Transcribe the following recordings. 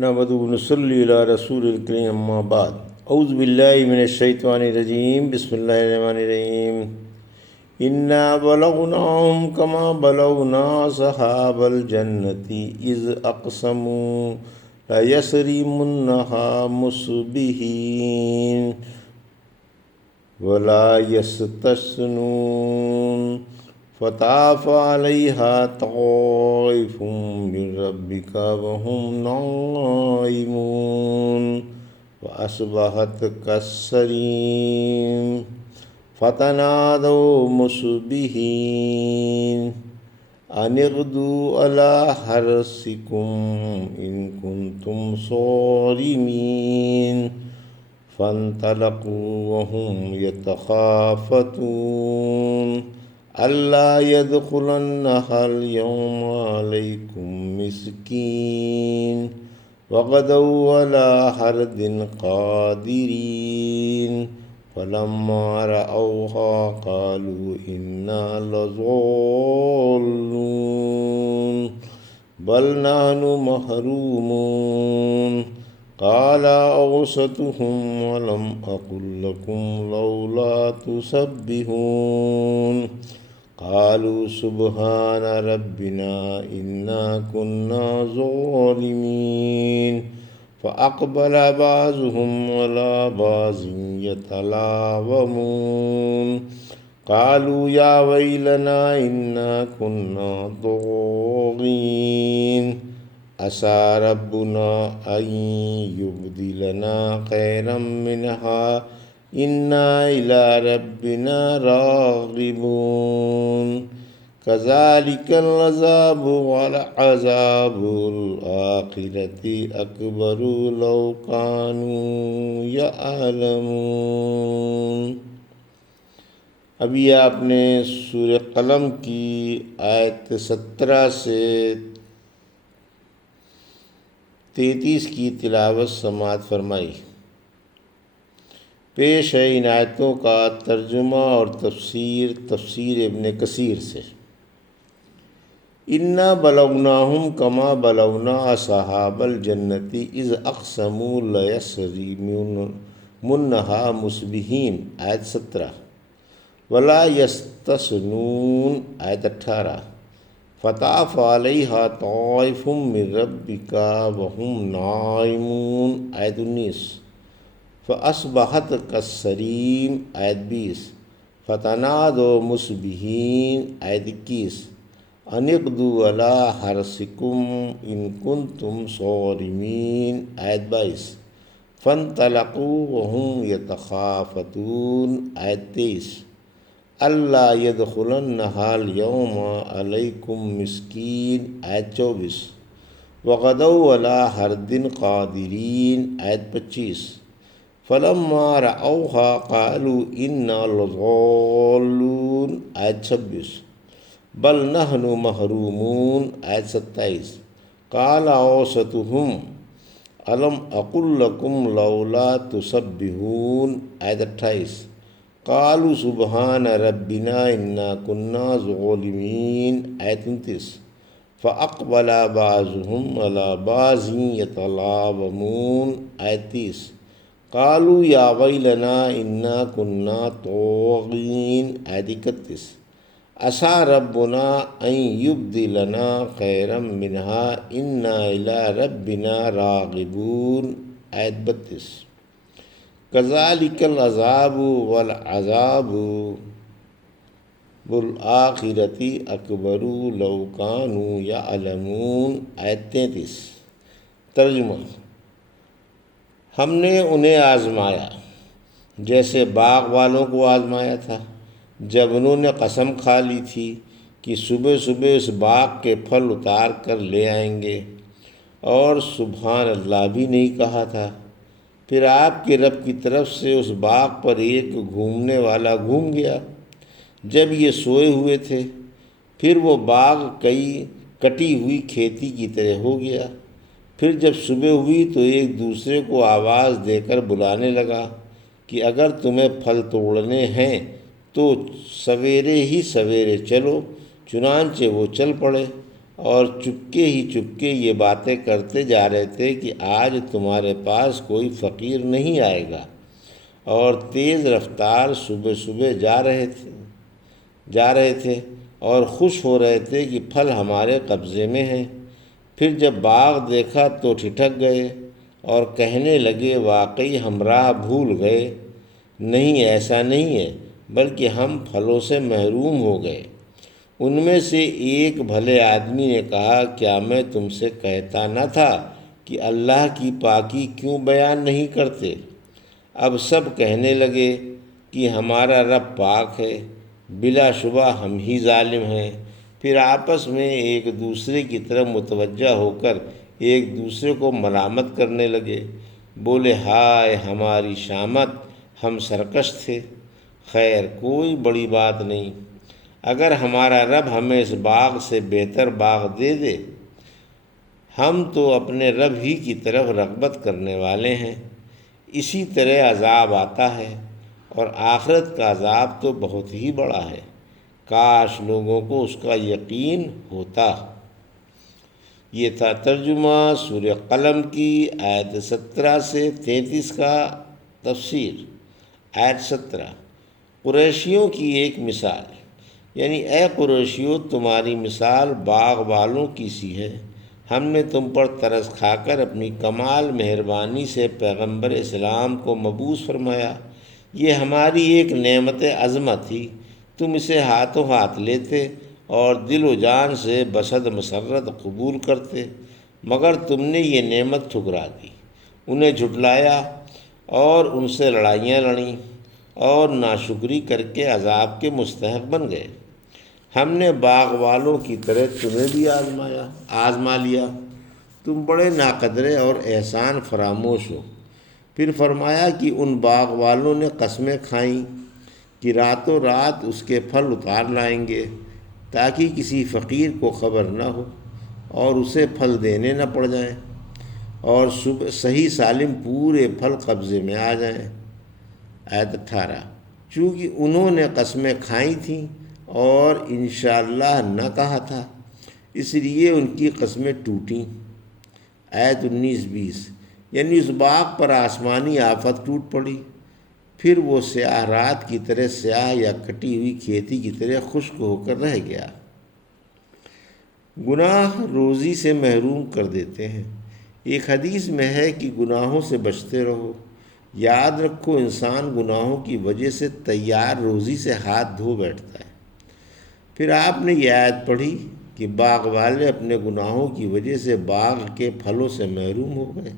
نحمدہ و نصلی علی رسول الکریم اما بعد اعوذ باللہ من الشیطان الرجیم بسم اللہ الرحمن الرحیم انا بلوناہم کما بلونا اصحاب الجنت اذ اقسموا لیصرمنہا مصبحین ولا یستثنون فطاف علیہا طائف من ربک وہم نائمون فاصبحت کالصریم فتنادوا مصبحین ان اغدوا علی حرثکم ان کنتم صارمین فانطلقوا وهم يتخافتون ألا يدخلنها اليوم عليكم مسكين وغدوا على حرد قادرين فلما رأوها قالوا إنا لضالون بل نحن محرومون قال أوسطهم ولم أقل لكم لولا تسبحون قالوا سبحان ربنا إنا كنا ظالمين فأقبل بعضهم على بعض يتلاومون قالوا يا ويلنا إنا كنا طاغين عسى ربنا أن يبدلنا خيرا منها إنا إلى ربنا راغبون كذلك العذاب ولعذاب الآخرة أكبر لو كانوا يعلمون۔ ابھی آپ نے سورہ قلم کی آیت 17 سے 33 کی تلاوت سماعت فرمائی۔ پیش ہے ان آیتوں کا ترجمہ اور تفسیر ابن کثیر سے۔ انا بلوناہم کما بلونا اصحاب الجنت اذ اقسموا لیصرمنہا مصبحین آیت 17، ولا یستثنون آیت 18، فطاف علیہا طائف من ربک وہم نائمون آیت 19، فاصبحت کالصریم آیت 20، فتنادوا مصبحین آیت 21، ان اغدوا علی حرثکم ان کنتم صارمین آیت 22، فانطلقوا وہم یتخافتون آیت 23، اللہ یدخلنہا اليوم علیکم مسکین آیت 24، وغدوا علی حرد قادرین آیت 25، فلما رأوها قالوا انا لضالون آیت 26، بل نحن محرومون آیت 27، قال اوسطهم الم اقل لكم لولا تسبحون آیت 28، قالوا سبحان ربنا انا كنا ظالمین آیت 29، فاقبل بعضهم على بعض يتلاومون آیت 30، قالوا یا ویلنا انا كنا طاغین آیت 31، عسى ربنا ان يبدلنا خيرا منها انا الى ربنا راغبون آیت 32، كذلك العذاب والعذاب بالآخرة أكبر لو كانوا يعلمون آیت 33۔ ترجمہ: ہم نے انہیں آزمایا جیسے باغ والوں کو آزمایا تھا جب انہوں نے قسم کھا لی تھی کہ صبح صبح اس باغ کے پھل اتار کر لے آئیں گے، اور سبحان اللہ بھی نہیں کہا تھا۔ پھر آپ کے رب کی طرف سے اس باغ پر ایک گھومنے والا گھوم گیا جب یہ سوئے ہوئے تھے، پھر وہ باغ کئی کٹی ہوئی کھیتی کی طرح ہو گیا۔ پھر جب صبح ہوئی تو ایک دوسرے کو آواز دے کر بلانے لگا کہ اگر تمہیں پھل توڑنے ہیں تو سویرے ہی سویرے چلو، چنانچہ وہ چل پڑے اور چپکے ہی چپکے یہ باتیں کرتے جا رہے تھے کہ آج تمہارے پاس کوئی فقیر نہیں آئے گا، اور تیز رفتار صبح صبح جا رہے تھے اور خوش ہو رہے تھے کہ پھل ہمارے قبضے میں ہیں۔ پھر جب باغ دیکھا تو ٹھٹک گئے اور کہنے لگے واقعی ہم راہ بھول گئے، نہیں ایسا نہیں ہے، بلکہ ہم پھلوں سے محروم ہو گئے۔ ان میں سے ایک بھلے آدمی نے کہا کیا میں تم سے کہتا نہ تھا کہ اللہ کی پاکی کیوں بیان نہیں کرتے؟ اب سب کہنے لگے کہ ہمارا رب پاک ہے، بلا شبہ ہم ہی ظالم ہیں۔ پھر آپس میں ایک دوسرے کی طرف متوجہ ہو کر ایک دوسرے کو ملامت کرنے لگے، بولے ہائے ہماری شامت، ہم سرکش تھے۔ خیر کوئی بڑی بات نہیں، اگر ہمارا رب ہمیں اس باغ سے بہتر باغ دے دے، ہم تو اپنے رب ہی کی طرف رغبت کرنے والے ہیں۔ اسی طرح عذاب آتا ہے، اور آخرت کا عذاب تو بہت ہی بڑا ہے، کاش لوگوں کو اس کا یقین ہوتا۔ یہ تھا ترجمہ سورہ قلم کی آیت 17 سے 33 کا تفسیر۔ آیت 17، قریشیوں کی ایک مثال، یعنی اے قریشیوں تمہاری مثال باغ والوں کی سی ہے۔ ہم نے تم پر ترس کھا کر اپنی کمال مہربانی سے پیغمبر اسلام کو مبعوث فرمایا۔ یہ ہماری ایک نعمت عظمہ تھی، تم اسے ہاتھوں ہاتھ لیتے اور دل و جان سے بصد مسرت قبول کرتے، مگر تم نے یہ نعمت ٹھکرا دی، انہیں جھٹلایا اور ان سے لڑائیاں لڑیں اور ناشکری کر کے عذاب کے مستحق بن گئے۔ ہم نے باغ والوں کی طرح تمہیں بھی آزما لیا، تم بڑے ناقدرے اور احسان فراموش ہو۔ پھر فرمایا کہ ان باغ والوں نے قسمیں کھائیں کہ راتوں رات اس کے پھل اتار لائیں گے تاکہ کسی فقیر کو خبر نہ ہو اور اسے پھل دینے نہ پڑ جائیں، اور صحیح سالم پورے پھل قبضے میں آ جائیں۔ آیت 18، چونکہ انہوں نے قسمیں کھائی تھیں اور انشاءاللہ نہ کہا تھا، اس لیے ان کی قسمیں ٹوٹیں۔ آیت 19-20، یعنی اس باغ پر آسمانی آفت ٹوٹ پڑی، پھر وہ سیاہ رات کی طرح سیاہ یا کٹی ہوئی کھیتی کی طرح خشک ہو کر رہ گیا۔ گناہ روزی سے محروم کر دیتے ہیں۔ ایک حدیث میں ہے کہ گناہوں سے بچتے رہو۔ یاد رکھو انسان گناہوں کی وجہ سے تیار روزی سے ہاتھ دھو بیٹھتا ہے۔ پھر آپ نے یہ آیت پڑھی کہ باغ والے اپنے گناہوں کی وجہ سے باغ کے پھلوں سے محروم ہو گئے۔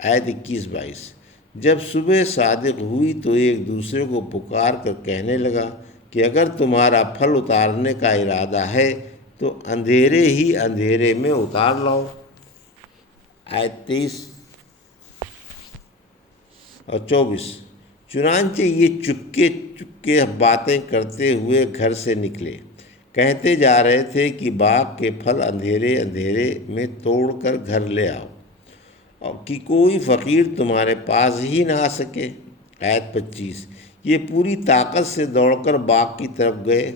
آیت 21-22، جب صبح صادق ہوئی تو ایک دوسرے کو پکار کر کہنے لگا کہ اگر تمہارا پھل اتارنے کا ارادہ ہے تو اندھیرے ہی اندھیرے میں اتار لاؤ۔ آیت 23 اور 24، چنانچہ یہ چپکے چپکے باتیں کرتے ہوئے گھر سے نکلے، کہتے جا رہے تھے کہ باغ کے پھل اندھیرے اندھیرے میں توڑ کر گھر لے آؤ، اور کہ کوئی فقیر تمہارے پاس ہی نہ آ سکے۔ آیت 25، یہ پوری طاقت سے دوڑ کر باغ کی طرف گئے،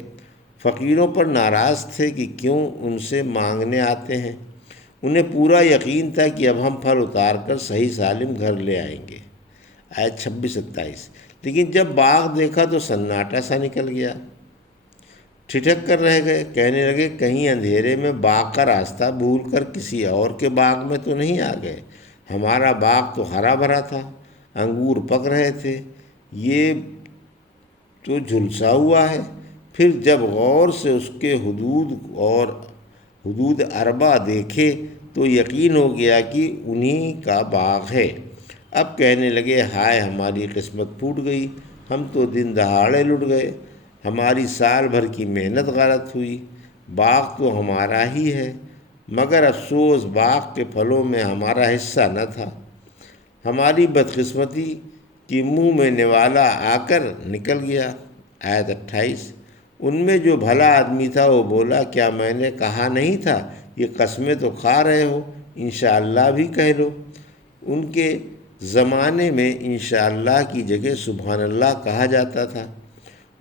فقیروں پر ناراض تھے کہ کیوں ان سے مانگنے آتے ہیں، انہیں پورا یقین تھا کہ اب ہم پھل اتار کر صحیح سالم گھر لے آئیں گے۔ آیت 26-27، لیکن جب باغ دیکھا تو سناٹا سا نکل گیا، ٹھٹک کر رہ گئے، کہنے لگے کہیں اندھیرے میں باغ کا راستہ بھول کر کسی اور کے باغ میں تو نہیں آ گئے؟ ہمارا باغ تو ہرا بھرا تھا، انگور پک رہے تھے، یہ تو جھلسا ہوا ہے۔ پھر جب غور سے اس کے حدود اربع دیکھے تو یقین ہو گیا کہ انہی کا باغ ہے۔ اب کہنے لگے ہائے ہماری قسمت پھوٹ گئی، ہم تو دن دہاڑے لٹ گئے، ہماری سال بھر کی محنت غارت ہوئی، باغ تو ہمارا ہی ہے، مگر افسوس باغ کے پھلوں میں ہمارا حصہ نہ تھا، ہماری بدقسمتی کی منہ میں نوالا آ کر نکل گیا۔ آیت 28، ان میں جو بھلا آدمی تھا وہ بولا کیا میں نے کہا نہیں تھا یہ قسمیں تو کھا رہے ہو، انشاءاللہ بھی کہہ لو۔ ان کے زمانے میں انشاءاللہ کی جگہ سبحان اللہ کہا جاتا تھا۔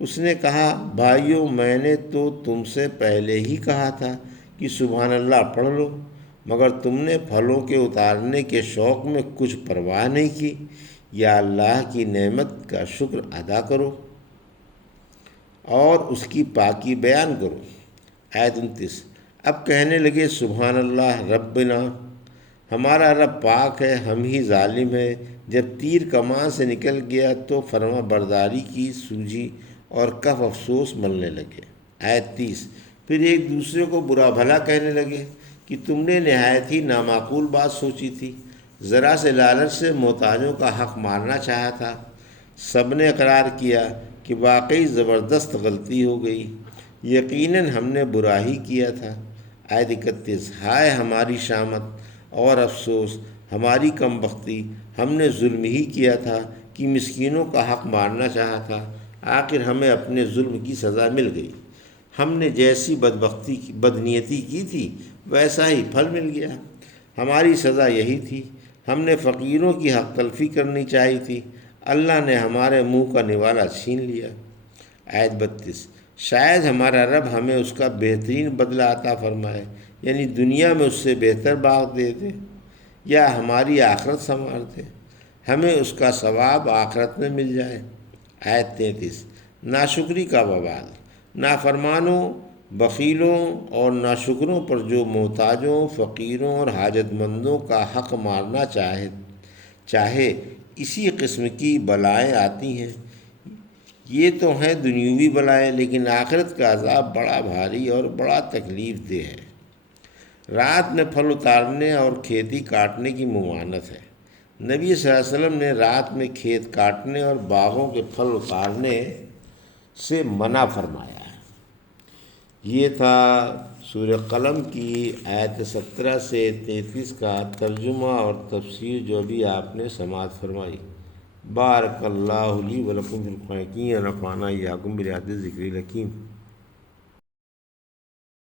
اس نے کہا بھائیو میں نے تو تم سے پہلے ہی کہا تھا کہ سبحان اللہ پڑھ لو، مگر تم نے پھلوں کے اتارنے کے شوق میں کچھ پرواہ نہیں کی۔ یا اللہ کی نعمت کا شکر ادا کرو اور اس کی پاکی بیان کرو۔ آیت 29۔ اب کہنے لگے سبحان اللہ ربنا، ہمارا رب پاک ہے، ہم ہی ظالم ہیں۔ جب تیر کمان سے نکل گیا تو فرما برداری کی سوجھی اور کف افسوس ملنے لگے۔ آیت 30۔ پھر ایک دوسرے کو برا بھلا کہنے لگے کہ تم نے نہایت ہی نامعقول بات سوچی تھی، ذرا سے لالچ سے محتاجوں کا حق مارنا چاہا تھا۔ سب نے اقرار کیا کہ واقعی زبردست غلطی ہو گئی، یقیناً ہم نے برا ہی کیا تھا۔ آیت 31۔ ہائے ہماری شامت اور افسوس، ہماری کم بختی، ہم نے ظلم ہی کیا تھا کہ مسکینوں کا حق مارنا چاہا تھا، آخر ہمیں اپنے ظلم کی سزا مل گئی۔ ہم نے جیسی بدنیتی کی تھی ویسا ہی پھل مل گیا، ہماری سزا یہی تھی، ہم نے فقیروں کی حق تلفی کرنی چاہی تھی، اللہ نے ہمارے منہ کا نوالا چھین لیا۔ آیت 32۔ شاید ہمارا رب ہمیں اس کا بہترین بدلہ عطا فرمائے، یعنی دنیا میں اس سے بہتر باغ دے دے، یا ہماری آخرت سنوار دے، ہمیں اس کا ثواب آخرت میں مل جائے۔ آیت 33۔ ناشکری کا وبال، نافرمانوں، بخیلوں اور ناشکروں پر جو محتاجوں، فقیروں اور حاجت مندوں کا حق مارنا چاہے اسی قسم کی بلائیں آتی ہیں۔ یہ تو ہیں دنیوی بلائیں، لیکن آخرت کا عذاب بڑا بھاری اور بڑا تکلیف دہ ہے۔ رات میں پھل اتارنے اور کھیتی کاٹنے کی ممانعت ہے۔ نبی صلی اللہ علیہ وسلم نے رات میں کھیت کاٹنے اور باغوں کے پھل اتارنے سے منع فرمایا ہے۔ یہ تھا سورہ قلم کی آیت 17 سے 33 کا ترجمہ اور تفسیر جو بھی آپ نے سماعت فرمائی۔ بارک اللہ لی و لکم فی القرآن الحکیم ونفعنی وایاکم بالآیات الذکر الحکیم۔